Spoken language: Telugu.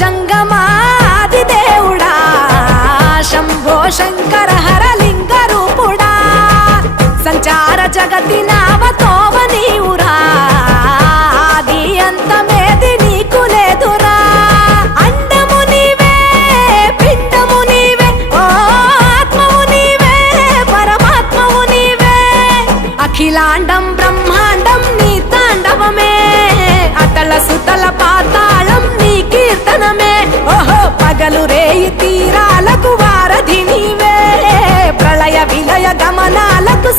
జంగమాది దేవుడా శంభో శంకర హరలింగ రూపుడా సంచార జగతి నావతోవ నీవురా ఆది అంతమేది నీకు లేదురా అండము నీవే పిండము నీవే ఓ ఆత్మవు నీవే పరమాత్మవు నీవే అఖిలాండం బ్రహ్మాండం నీ తాండవమే అతల సుతల పాతాళం నీ కీర్తనమే ఓహో పగలు రేయి తీరాలకు వారధి నీవే ప్రళయ విలయ గమనాలకు